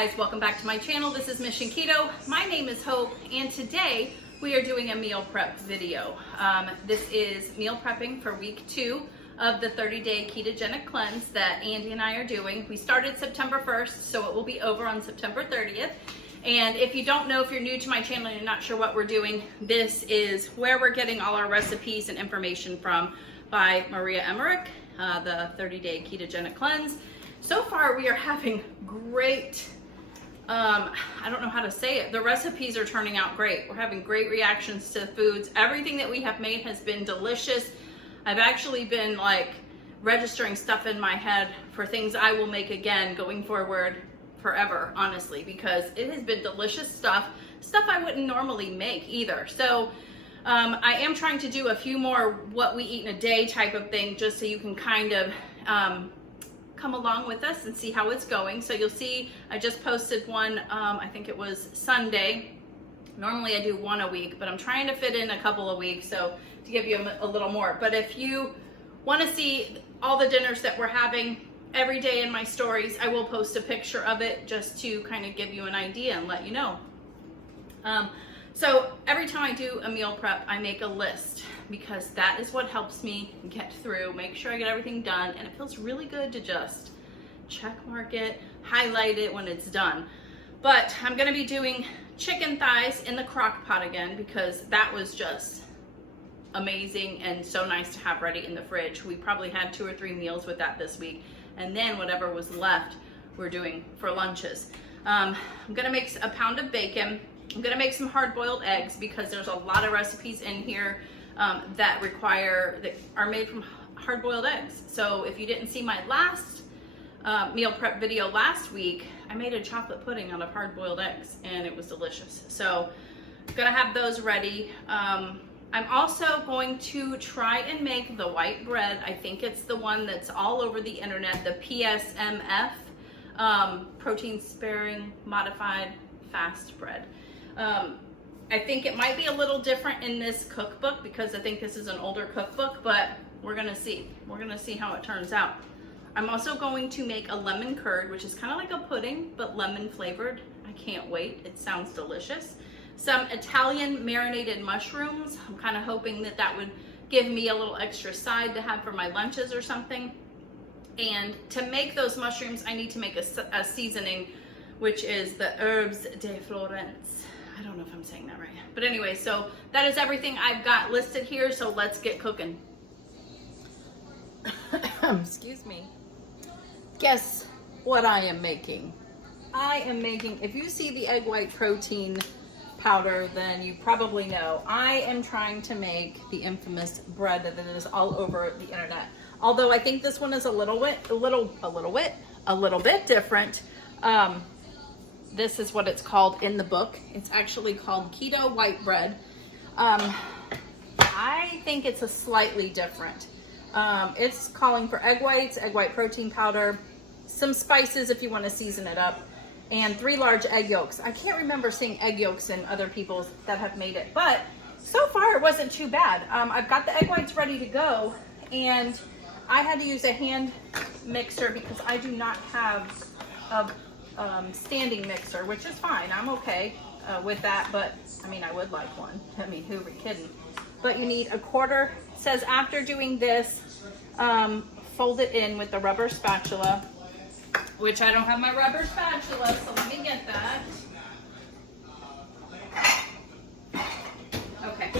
guys, welcome back to my channel. This is Mission Keto. My name is Hope, and today we are doing a meal prep video. This is meal prepping for week 2 of the 30-day ketogenic cleanse that Andy and I are doing. We started September 1st, so it will be over on September 30th. And if you don't know, if you're new to my channel and you're not sure what we're doing, this is where we're getting all our recipes and information from by Maria Emmerich, the 30-day ketogenic cleanse. So far, we are having great, I don't know how to say it. The recipes are turning out great. We're having great reactions to the foods. Everything that we have made has been delicious. I've actually been like registering stuff in my head for things I will make again going forward forever, honestly, because it has been delicious stuff I wouldn't normally make either. So I am trying to do a few more what we eat in a day type of thing, just so you can kind of come along with us and see how it's going. So you'll see I just posted one, I think it was Sunday. Normally I do one a week, but I'm trying to fit in a couple a week, so to give you a little more. But if you want to see all the dinners that we're having every day in my stories, I will post a picture of it just to kind of give you an idea and let you know. So every time I do a meal prep, I make a list, because that is what helps me get through, make sure I get everything done, and it feels really good to just check mark it, highlight it when it's done. But I'm gonna be doing chicken thighs in the crock pot again, because that was just amazing and so nice to have ready in the fridge. We probably had 2 or 3 meals with that this week, and then whatever was left we're doing for lunches. I'm gonna make a pound of bacon. I'm gonna make some hard-boiled eggs, because there's a lot of recipes in here that are made from hard-boiled eggs. So if you didn't see my last meal prep video last week, I made a chocolate pudding out of hard-boiled eggs, and it was delicious. So I'm gonna have those ready. I'm also going to try and make the white bread. I think it's the one that's all over the internet, the PSMF, protein sparing modified fast bread. I think it might be a little different in this cookbook, because I think this is an older cookbook, but we're gonna see. We're gonna see how it turns out. I'm also going to make a lemon curd, which is kind of like a pudding, but lemon flavored. I can't wait. It sounds delicious. Some Italian marinated mushrooms. I'm kind of hoping that that would give me a little extra side to have for my lunches or something. And to make those mushrooms, I need to make a seasoning, which is the herbes de Florence. I don't know if I'm saying that right. But anyway, so that is everything I've got listed here, so let's get cooking. Excuse me. Guess what I am making? I am making, if you see the egg white protein powder, then you probably know I am trying to make the infamous bread that is all over the internet. Although I think this one is a little bit different. This is what it's called in the book. It's actually called keto white bread. I think it's a slightly different. It's calling for egg whites, egg white protein powder, some spices if you want to season it up, and 3 large egg yolks. I can't remember seeing egg yolks in other people's that have made it, but so far it wasn't too bad. I've got the egg whites ready to go, and I had to use a hand mixer because I do not have a standing mixer, which is fine. I'm okay with that, but I mean, I would like one. I mean, who are we kidding? But you need a quarter. It says after doing this, fold it in with the rubber spatula, which I don't have my rubber spatula, so let me get that. Okay.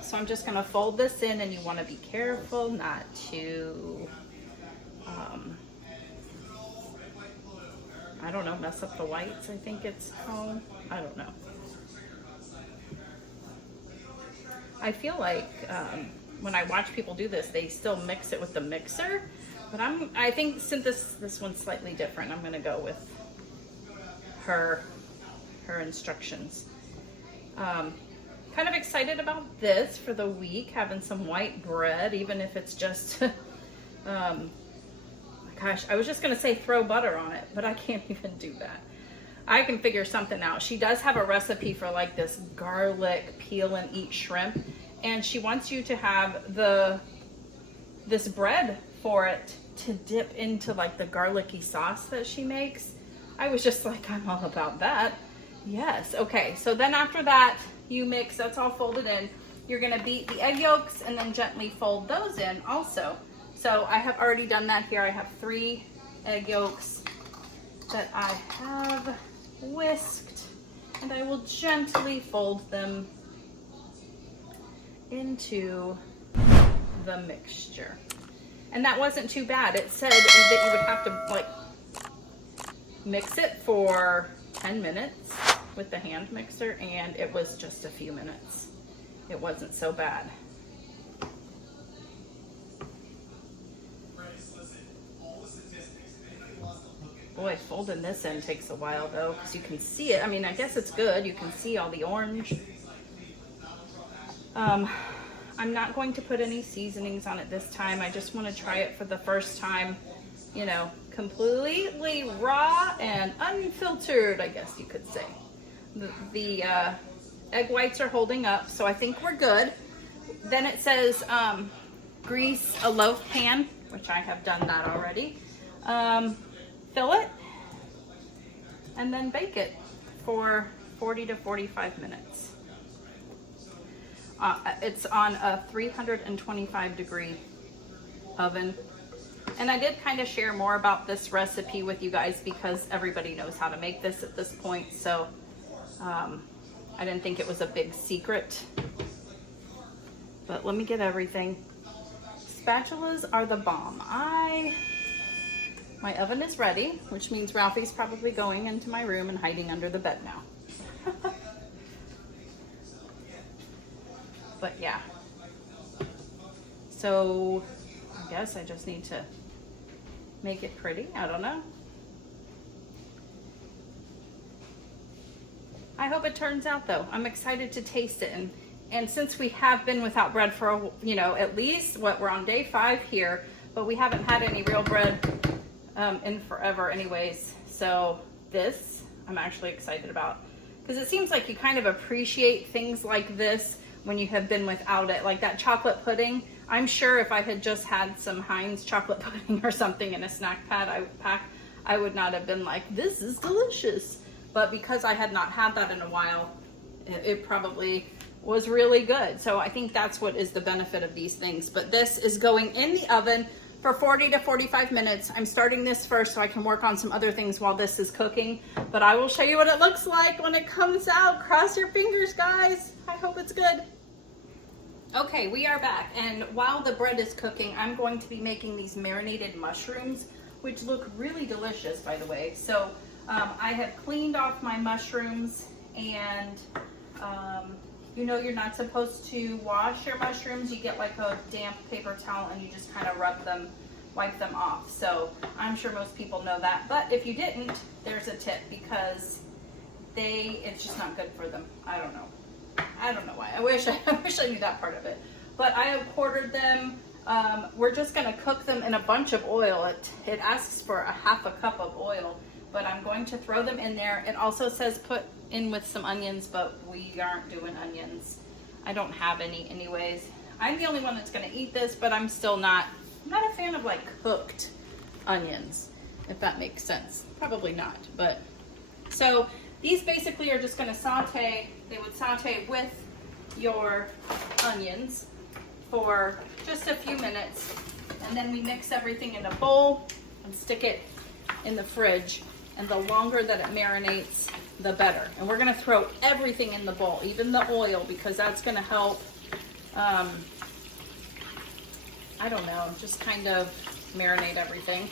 So I'm just gonna fold this in, and you wanna be careful not to, I don't know, mess up the whites, I think it's called. I don't know. I feel like when I watch people do this, they still mix it with the mixer, but I think since this one's slightly different, I'm gonna go with her instructions. Kind of excited about this for the week, having some white bread, even if it's just gosh, I was just gonna say throw butter on it, but I can't even do that. I can figure something out. She does have a recipe for like this garlic peel and eat shrimp, and she wants you to have this bread for it to dip into like the garlicky sauce that she makes. I was just like, I'm all about that. Yes. Okay. So then after that, you mix, that's all folded in. You're going to beat the egg yolks and then gently fold those in also. So I have already done that here. I have 3 egg yolks that I have whisked, and I will gently fold them into the mixture. And that wasn't too bad. It said that you would have to like mix it for 10 minutes with the hand mixer, and it was just a few minutes. It wasn't so bad. Boy, folding this in takes a while though, because you can see it. I mean, I guess it's good. You can see all the orange. I'm not going to put any seasonings on it this time. I just want to try it for the first time, you know, completely raw and unfiltered, I guess you could say. The egg whites are holding up, so I think we're good. Then it says grease a loaf pan, which I have done that already. Fill it and then bake it for 40 to 45 minutes. It's on a 325 degree oven. And I did kind of share more about this recipe with you guys because everybody knows how to make this at this point. So I didn't think it was a big secret. But let me get everything. Spatulas are the bomb. My oven is ready, which means Ralphie's probably going into my room and hiding under the bed now. But yeah. So I guess I just need to make it pretty. I don't know. I hope it turns out though. I'm excited to taste it. And since we have been without bread for, you know, at least we're on day 5 here, but we haven't had any real bread in forever anyways. So this I'm actually excited about, because it seems like you kind of appreciate things like this when you have been without it. Like that chocolate pudding, I'm sure if I had just had some Heinz chocolate pudding or something in a snack pack, I would not have been like, this is delicious. But because I had not had that in a while, it probably was really good. So I think that's what is the benefit of these things. But this is going in the oven for 40 to 45 minutes. I'm starting this first so I can work on some other things while this is cooking. But I will show you what it looks like when it comes out. Cross your fingers, guys. I hope it's good. Okay, we are back. And while the bread is cooking, I'm going to be making these marinated mushrooms, which look really delicious, by the way. So I have cleaned off my mushrooms, and you know you're not supposed to wash your mushrooms. You get like a damp paper towel and you just kind of rub them, wipe them off. So I'm sure most people know that, but if you didn't, there's a tip, because it's just not good for them. I don't know why. I wish I knew that part of it. But I have quartered them. We're just gonna cook them in a bunch of oil. It asks for a half a cup of oil, but I'm going to throw them in there. It also says put in with some onions, but we aren't doing onions. I don't have any anyways. I'm the only one that's gonna eat this, but I'm still not a fan of like cooked onions, if that makes sense. Probably not, but so these basically are just gonna saute. They would saute with your onions for just a few minutes, and then we mix everything in a bowl and stick it in the fridge. And the longer that it marinates, the better. And we're gonna throw everything in the bowl, even the oil, because that's gonna help, I don't know, just kind of marinate everything.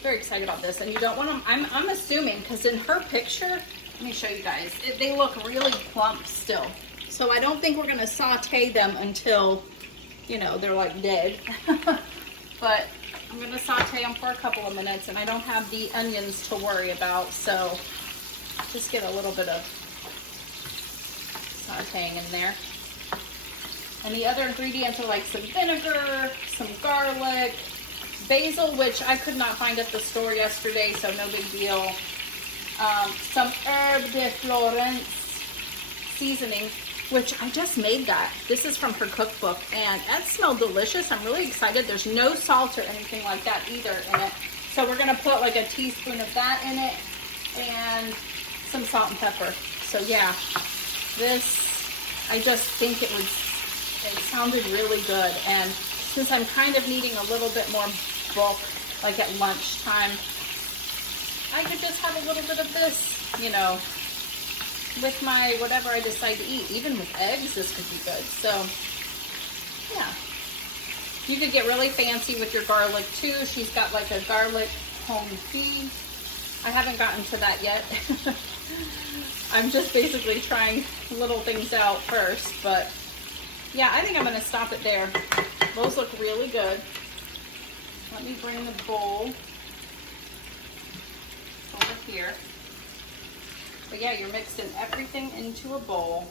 Very excited about this. And you don't want them, I'm assuming, because in her picture, let me show you guys, they look really plump still. So I don't think we're gonna saute them until, you know, they're like dead. But I'm gonna saute them for a couple of minutes, and I don't have the onions to worry about, so just get a little bit of sauteing in there. And the other ingredients are like some vinegar, some garlic, basil, which I could not find at the store yesterday, so no big deal. Some herb de Florence seasoning. which I just made that. This is from her cookbook, and that smelled delicious. I'm really excited. There's no salt or anything like that either in it. So we're gonna put like a teaspoon of that in it and some salt and pepper. So yeah, this, I just think it sounded really good. And since I'm kind of needing a little bit more bulk, like at lunchtime, I could just have a little bit of this, you know, with my whatever I decide to eat. Even with eggs, this could be good. So yeah, you could get really fancy with your garlic too. She's got like a garlic home tea. I haven't gotten to that yet. I'm just basically trying little things out first, but yeah, I think I'm gonna stop it there. Those look really good. Let me bring the bowl over here. But yeah, you're mixing everything into a bowl.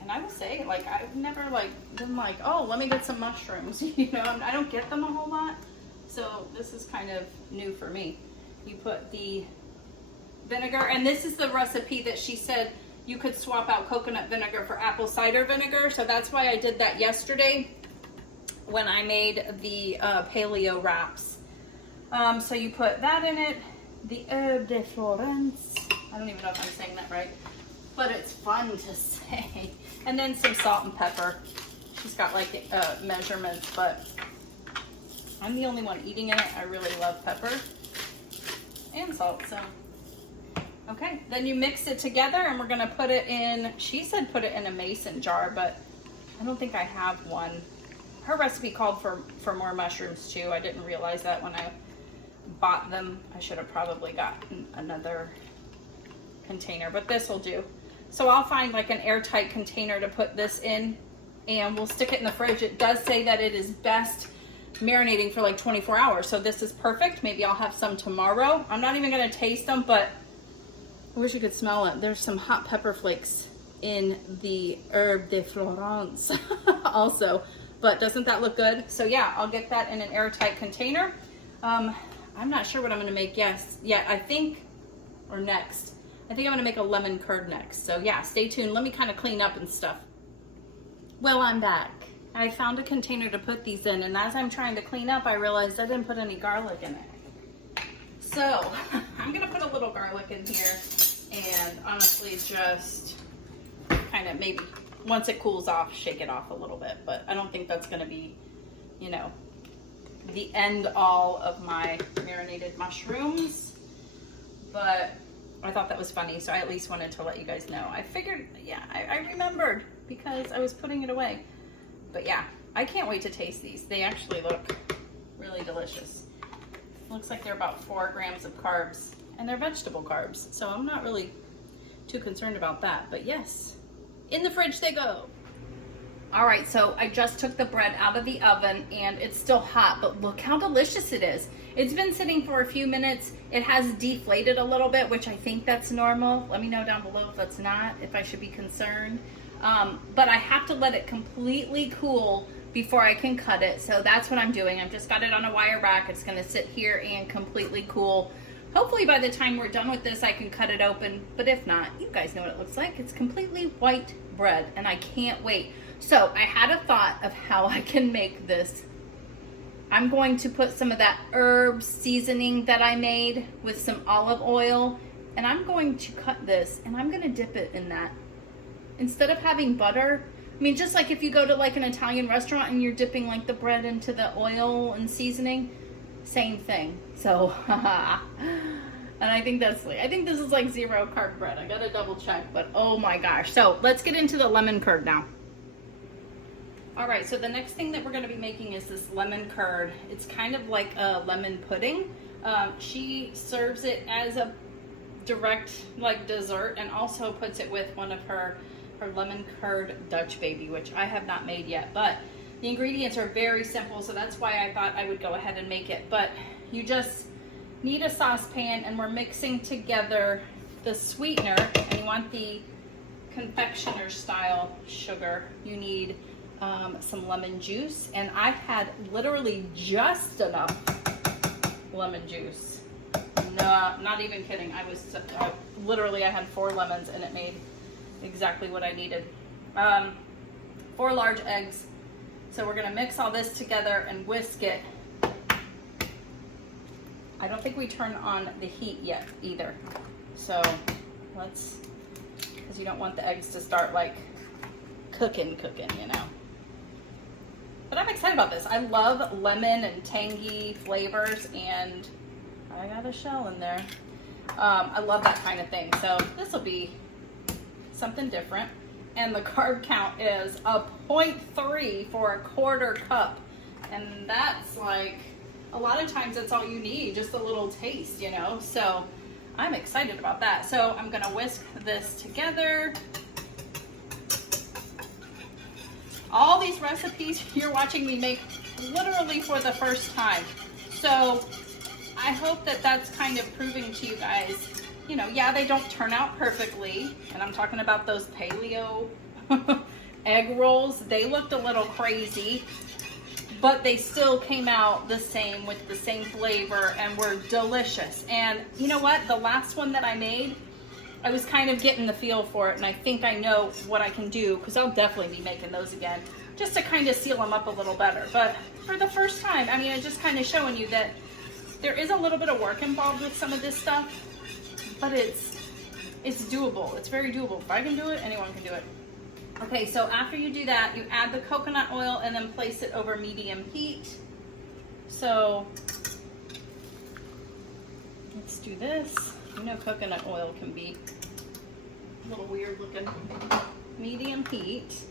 And I will say, like, I've never like been like, oh, let me get some mushrooms. You know, I don't get them a whole lot. So this is kind of new for me. You put the vinegar, and this is the recipe that she said you could swap out coconut vinegar for apple cider vinegar. So that's why I did that yesterday when I made the paleo wraps. So you put that in it, the herbe de Florence. I don't even know if I'm saying that right, but it's fun to say. And then some salt and pepper. She's got like measurements, but I'm the only one eating in it. I really love pepper and salt, so. Okay, then you mix it together and we're gonna put it in, she said put it in a mason jar, but I don't think I have one. Her recipe called for more mushrooms too. I didn't realize that when I bought them. I should have probably gotten another container, but this will do. So I'll find like an airtight container to put this in and we'll stick it in the fridge. It does say that it is best marinating for like 24 hours. So this is perfect. Maybe I'll have some tomorrow. I'm not even gonna taste them, but I wish you could smell it. There's some hot pepper flakes in the herbe de Florence also, but doesn't that look good? So yeah, I'll get that in an airtight container. I'm not sure what I'm gonna make yet, I think, or next. I think I'm gonna make a lemon curd next. So yeah, stay tuned. Let me kind of clean up and stuff. Well, I'm back. I found a container to put these in, and as I'm trying to clean up, I realized I didn't put any garlic in it. So I'm gonna put a little garlic in here and honestly just kind of maybe once it cools off, shake it off a little bit, but I don't think that's gonna be, you know, the end all of my marinated mushrooms, but I thought that was funny, so I at least wanted to let you guys know. I figured, yeah, I remembered because I was putting it away. But yeah, I can't wait to taste these. They actually look really delicious. Looks like they're about 4 grams of carbs, and they're vegetable carbs, so I'm not really too concerned about that. But yes, in the fridge they go. All right, so I just took the bread out of the oven and it's still hot, but look how delicious it is. It's been sitting for a few minutes. It has deflated a little bit, which I think that's normal. Let me know down below if that's not, if I should be concerned. But I have to let it completely cool before I can cut it. So that's what I'm doing. I've just got it on a wire rack. It's gonna sit here and completely cool. Hopefully by the time we're done with this, I can cut it open. But if not, you guys know what it looks like. It's completely white bread and I can't wait. So I had a thought of how I can make this. I'm going to put some of that herb seasoning that I made with some olive oil, and I'm going to cut this and I'm gonna dip it in that. Instead of having butter, I mean, just like if you go to like an Italian restaurant and you're dipping like the bread into the oil and seasoning, same thing. So, and I think this is like 0 carb bread. I gotta double check, but oh my gosh. So let's get into the lemon curd now. All right, so the next thing that we're gonna be making is this lemon curd. It's kind of like a lemon pudding. She serves it as a direct like dessert and also puts it with one of her lemon curd Dutch baby, which I have not made yet, but the ingredients are very simple, so that's why I thought I would go ahead and make it. But you just need a saucepan and we're mixing together the sweetener, and you want the confectioner style sugar. You need some lemon juice, and I had literally just enough lemon juice, No, not even kidding. Literally, I had 4 lemons and it made exactly what I needed. 4 large eggs. So we're gonna mix all this together and whisk it. I don't think we turn on the heat yet either. So let's, because you don't want the eggs to start like cooking, you know. But I'm excited about this. I love lemon and tangy flavors, and I got a shell in there. I love that kind of thing. So this will be something different. And the carb count is a 0.3 for a 1/4 cup. And that's like, a lot of times that's all you need, just a little taste, you know? So I'm excited about that. So I'm gonna whisk this together. All these recipes you're watching me make literally for the first time. So I hope that that's kind of proving to you guys, you know, yeah, they don't turn out perfectly. And I'm talking about those paleo egg rolls. They looked a little crazy, but they still came out the same with the same flavor and were delicious. And you know what? The last one that I made, I was kind of getting the feel for it, and I think I know what I can do, because I'll definitely be making those again, just to kind of seal them up a little better. But for the first time, I mean, I'm just kind of showing you that there is a little bit of work involved with some of this stuff, but it's doable. It's very doable. If I can do it, anyone can do it. Okay, so after you do that, you add the coconut oil and then place it over medium heat. So let's do this. You know, coconut oil can be a little weird looking. Medium heat.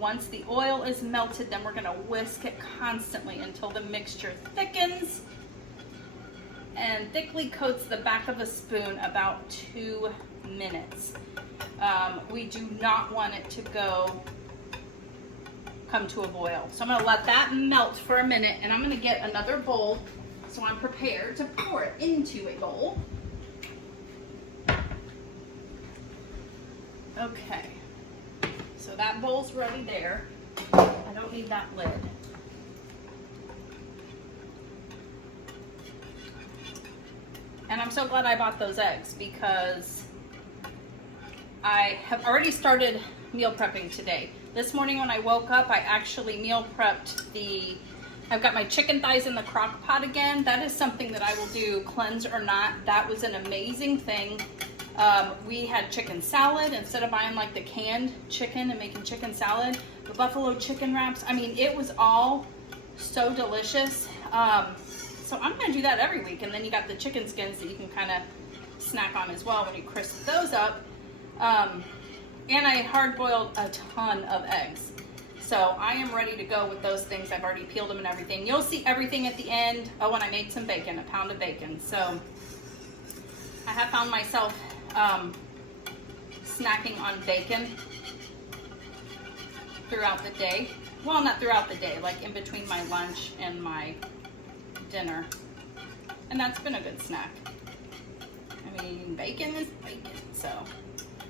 Once the oil is melted, then we're going to whisk it constantly until the mixture thickens and thickly coats the back of a spoon about 2 minutes. We do not want it to come to a boil. So I'm going to let that melt for a minute, and I'm going to get another bowl so I'm prepared to pour it into a bowl. Okay, so that bowl's ready there. I don't need that lid. And I'm so glad I bought those eggs, because I have already started meal prepping today. This morning when I woke up, I actually meal prepped I've got my chicken thighs in the crock pot again. That is something that I will do, cleanse or not. That was an amazing thing. We had chicken salad instead of buying like the canned chicken and making chicken salad. The buffalo chicken wraps. I mean, it was all so delicious. So I'm going to do that every week. And then you got the chicken skins that you can kind of snack on as well when you crisp those up. And I hard boiled a ton of eggs. So I am ready to go with those things. I've already peeled them and everything. You'll see everything at the end. Oh, and I made some bacon, a pound of bacon. So I have found myself snacking on bacon throughout the day. Well, not throughout the day, like in between my lunch and my dinner. And that's been a good snack. I mean, bacon is bacon, so.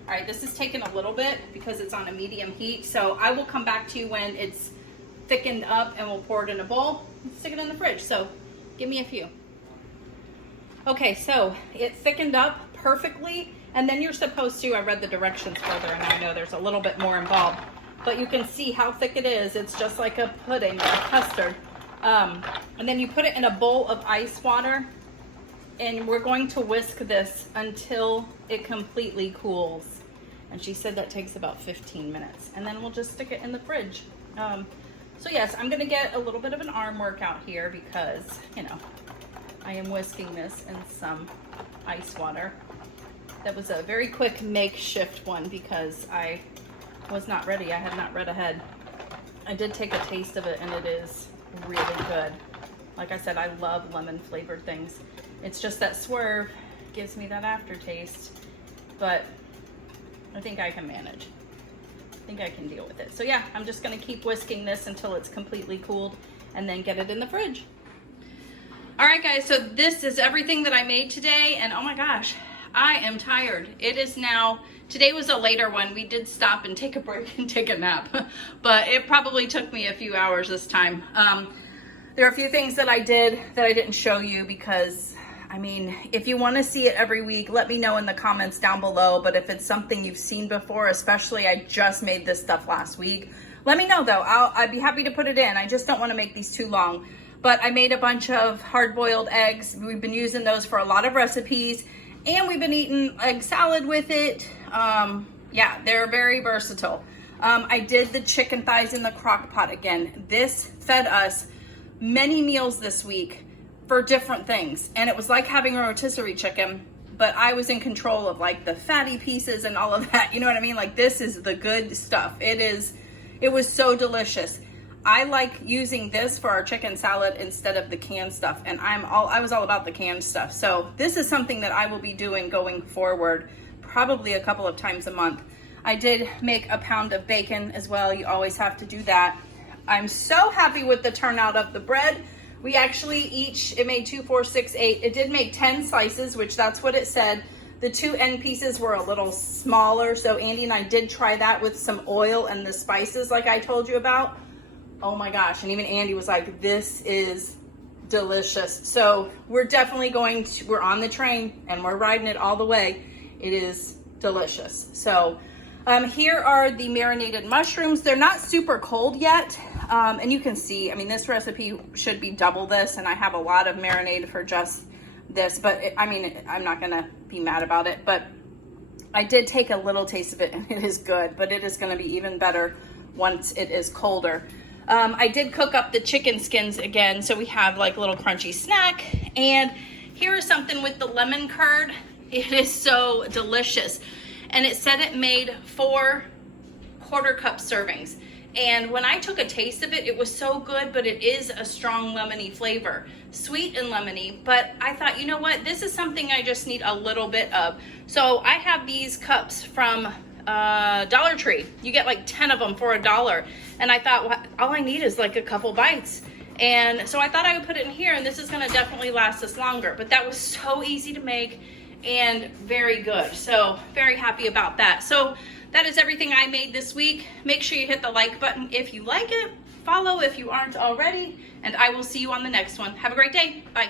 All right, this is taking a little bit because it's on a medium heat. So I will come back to you when it's thickened up, and we'll pour it in a bowl and stick it in the fridge. So give me a few. Okay, so it thickened up perfectly. And then you're supposed to, I read the directions further, and I know there's a little bit more involved, but you can see how thick it is. It's just like a pudding or a custard. And then you put it in a bowl of ice water, and we're going to whisk this until it completely cools. And she said that takes about 15 minutes. And then we'll just stick it in the fridge. So yes, I'm gonna get a little bit of an arm workout here because, you know, I am whisking this in some ice water. That was a very quick makeshift one because I was not ready. I had not read ahead. I did take a taste of it, and it is really good. Like I said, I love lemon flavored things. It's just that swerve gives me that aftertaste, but I think I can manage. I think I can deal with it. So yeah, I'm just gonna keep whisking this until it's completely cooled and then get it in the fridge. All right guys, so this is everything that I made today, and oh my gosh, I am tired. It is now, today was a later one. We did stop and take a break and take a nap, but it probably took me a few hours this time. There are a few things that I did that I didn't show you because, I mean, if you want to see it every week, let me know in the comments down below. But if it's something you've seen before, especially I just made this stuff last week, let me know though. I'd be happy to put it in. I just don't want to make these too long. But I made a bunch of hard-boiled eggs. We've been using those for a lot of recipes, and we've been eating egg salad with it. Yeah, they're very versatile. I did the chicken thighs in the crock pot again. This fed us many meals this week for different things. And it was like having a rotisserie chicken, but I was in control of like the fatty pieces and all of that. You know what I mean? Like, this is the good stuff. It was so delicious. I like using this for our chicken salad instead of the canned stuff. And I was all about the canned stuff. So this is something that I will be doing going forward, probably a couple of times a month. I did make a pound of bacon as well. You always have to do that. I'm so happy with the turnout of the bread. We actually it made 2, 4, 6, 8. It did make 10 slices, which that's what it said. The 2 end pieces were a little smaller. So Andy and I did try that with some oil and the spices like I told you about. Oh my gosh. And even Andy was like, this is delicious. So we're definitely we're on the train and we're riding it all the way. It is delicious. So here are the marinated mushrooms. They're not super cold yet. And you can see, I mean, this recipe should be double this, and I have a lot of marinade for just this, but I'm not gonna be mad about it, but I did take a little taste of it and it is good, but it is gonna be even better once it is colder. I did cook up the chicken skins again, so we have like a little crunchy snack. And here is something with the lemon curd. It is so delicious. And it said it made 4 1/4 cup servings. And when I took a taste of it, it was so good, but it is a strong lemony flavor, sweet and lemony. But I thought, you know what? This is something I just need a little bit of. So I have these cups from Dollar Tree. You get like 10 of them for $1. And I thought, well, all I need is like a couple bites. And so I thought I would put it in here, and this is gonna definitely last us longer. But that was so easy to make and very good. So very happy about that. So that is everything I made this week. Make sure you hit the like button if you like it, follow if you aren't already, and I will see you on the next one. Have a great day. Bye.